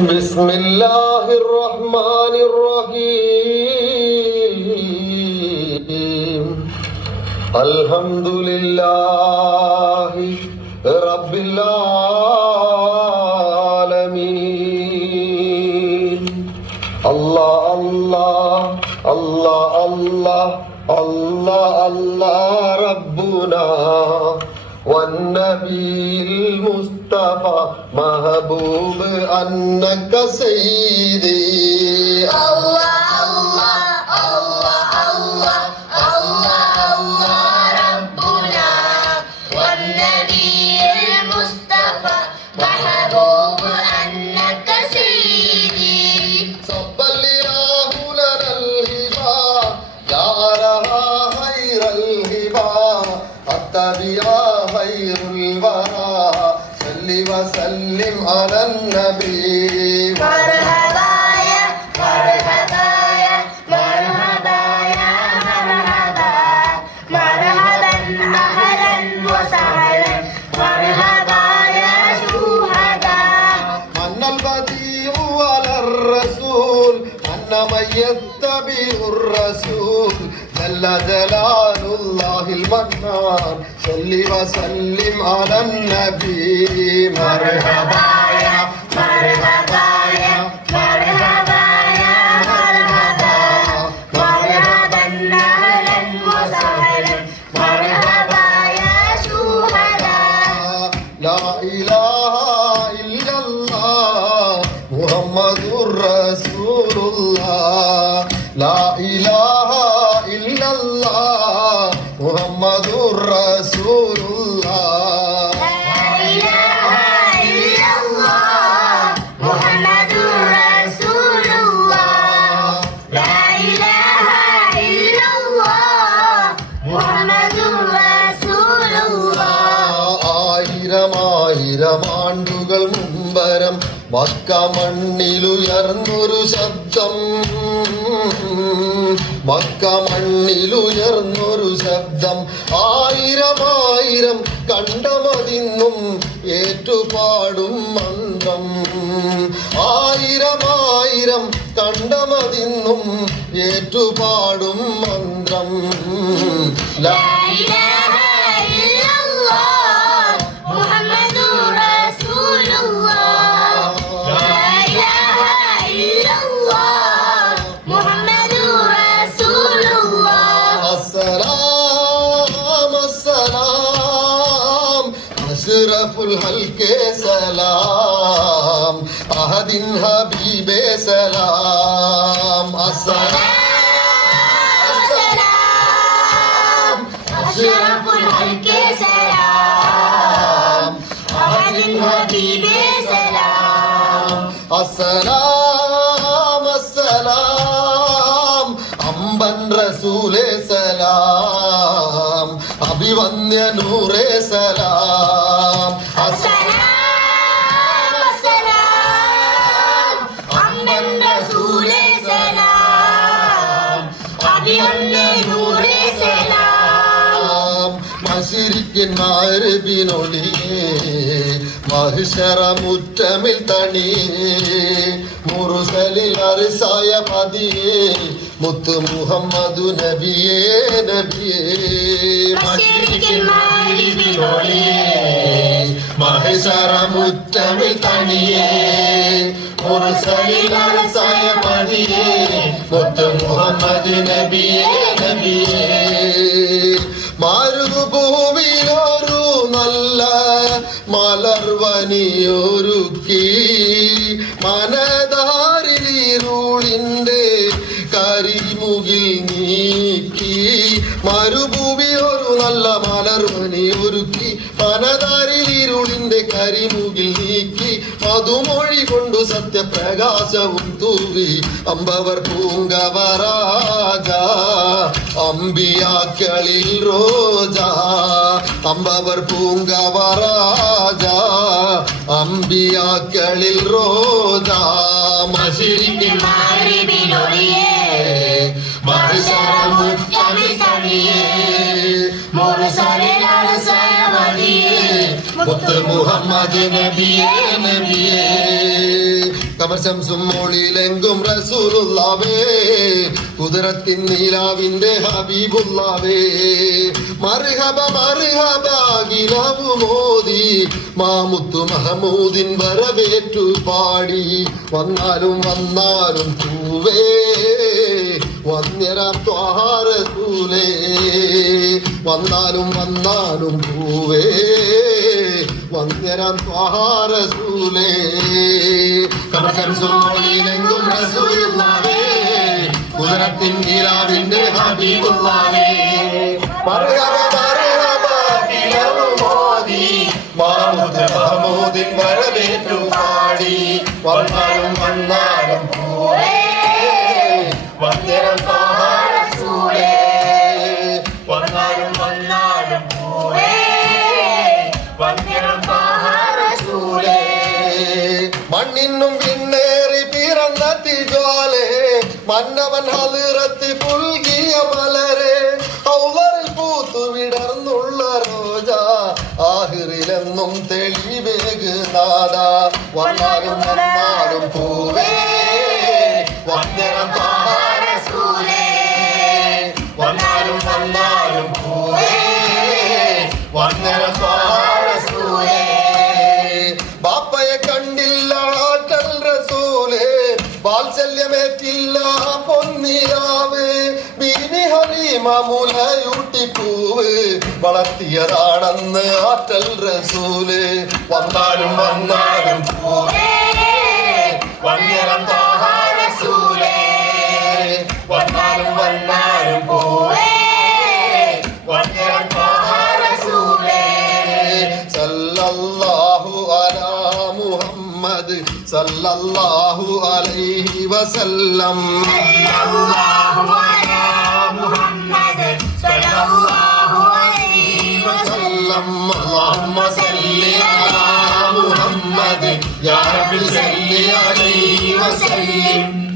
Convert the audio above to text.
بسم الله الرحمن الرحيم الحمد لله رب العالمين الله الله الله الله الله الله ربنا والنبي المصطفى محبوب أنك سيدي الله الله الله الله الله الله ربنا والنبي المصطفى محبوب أنك سيدي صب الإله لنا الهبا جعلها خير الهبا التبعا خير الورى صل وسلم على النبي مرحبا يا مرحبا يا مرحبا يا مرحبا مرحبا أهلا وسهلا مرحبا يا شهداء من البديع على الرسول أن من يتبع الرسول جل جلال الله المنان صل وسلم على النبي مرحبا يا مرحبا يا مرحبا يا مرحبا مرحبا أهلا وسهلا مرحبا يا شهداء لا إله إلا الله محمد رسول الله لا إله إلا الله محمد رسول الله لا إله إلا الله محمد رسول الله لا إله إلا الله محمد رسول الله ആയിരം ആയിരം ആണ്ടുകൾ മുമ്പരം മക്ക മണ്ണിലുയർന്നൊരു ശബ്ദം മക്ക മണ്ണിലുയർന്നൊരു ശബ്ദം ആയിരം ആയിരം കണ്ടമതിന്നും ഏറ്റുപാടും മന്ത്രം ആയിരം ആയിരം കണ്ടമതിന്നും ഏറ്റുപാടും മന്ത്രം لا إله إلا الله محمد رسول الله لا إله إلا الله محمد رسول الله السلام السلام أشرف الخلق سلام أحد حبيب سلام السلام السلام أشرف الخلق سلام أحد الحبيب سلام السلام السلام അമ്പൻ റസൂലേ സലാം അഭിവന്യ നൂറേ സലാം السلام السلام أمن رسول سلام أبي النور سلام മശരിക്കിൻ മാരബിനൊളിയേ മഹിഷറ മുറ്റമിൽ തണിയേ മുറുസലിൽ അരിസായ പതിയേ മുത്ത് മുഹമ്മദു നബിയേ നബിയേ മശരിക്കിൻ മാരബിനൊളിയേ മഹിഷറ മുറ്റമിൽ തണിയേ മുറുസലിൽ അരിസായ പതിയേ മുത്ത് മുഹമ്മദു നബിയേ നബിയേ മരുഭൂവിലൊരു നല്ല മലർവനിയൊരുക്കി മനതാരിലിരുളിൻ്റെ കരിമുകിൽ നീക്കി മരുഭൂവിലൊരു നല്ല മലർവനിയൊരുക്കി മനതാരിലിരുളിൻ്റെ കരിമുകിൽ നീക്കി മധുമൊഴി കൊണ്ടു സത്യപ്രകാശവും തൂവി അമ്പവർ പൂങ്കവരാജ അമ്പിയാക്കളിൽ റോജ അമ്പവർ പൂങ്കവരാജ അമ്പിയാക്കളിൽ റോജ മശരിക്കിൻ മാരിബിനൊളിയേ മഹിഷറ മുറ്റമിൽ തണിയേ മുറുസലിൽ അരിസായ പതിയേ മുത്ത് മുഹമ്മദ് നബിയേ നബിയേ കമർശംസും മൊളിയിലെങ്കും റസൂലുള്ളാവേ കുതിരത്തിൻ നീലാവിന്റെ ഹബീബുള്ളാവേ മർഹബ മർഹബ ഗിലാവു മോദി മാമുത്തു മഹമൂദിൻ വരവേറ്റു പാടി വന്നാലും വന്നാലും പൂവേ വന്യരാം ത്വാഹ റസൂലേ വന്നാലും വന്നാലും പൂവേ വന്യരാം ത്വാഹ റസൂലേ കമർശംസും മൊളിയിലെങ്കും റസൂലുള്ളാവേ കുതിരത്തിൻ നീലാവിന്റെ ഹബീബുള്ളാവേ മർഹബ മർഹബ ഗിലാവു മോദി മാമുത്ത് മഹമൂദിൻ വരവേറ്റു പാടി വന്നാലും വന്നാലും പൂവേ വന്ദനം ത്വാഹ റസൂലേ വന്നാലും വന്നാലും പൂവേ വന്ദനം ത്വാഹ റസൂലേ മണ്ണിനും വിണ്ണേറി പിറന്ന തിജ്വാലേ മന്നവൻ ഹളിറത്തി പുൽകിയ മലരെ ഔവറിൽ പൂത്തു വിടർന്നുള്ള റോജ ആഹിറിലെന്നും തെളിവേക് നാദ വന്നാലും വന്നാലും പൂവേ വന്ദനം ത്വാഹ റസൂലേ വന്നാലും വന്നാലും പൂവേ വന്ദനം ത്വാഹ റസൂലേ ബാപ്പയെ കണ്ടില്ല ആറ്റൽ റസൂലേ വാത്സല്യമേറ്റില്ല പൊന്നിരാവ് ബീവി ഹലീമ മുലയൂട്ടിപ്പൂവ് വളർത്തിയതാണെന്ന് ആറ്റൽ റസൂല് വന്നാലും വന്നാലും പൂവേ വന്ദനം ത്വാഹ റസൂലേ വന്നാലും വന്നാലും പൂവേ വന്ദനം ത്വാഹ റസൂലേ സല്ലല്ലാഹു അലാ മുഹമ്മദ് സല്ലല്ലാഹു അലൈഹി വസല്ലം സല്ലല്ലാഹു അലാ മുഹമ്മദ് സല്ലല്ലാഹു അലൈഹി വസല്ലം അല്ലാഹുമ്മ സല്ലി അലാ മുഹമ്മദ് യാ റബ്ബി സല്ലി അലൈഹി വസല്ലം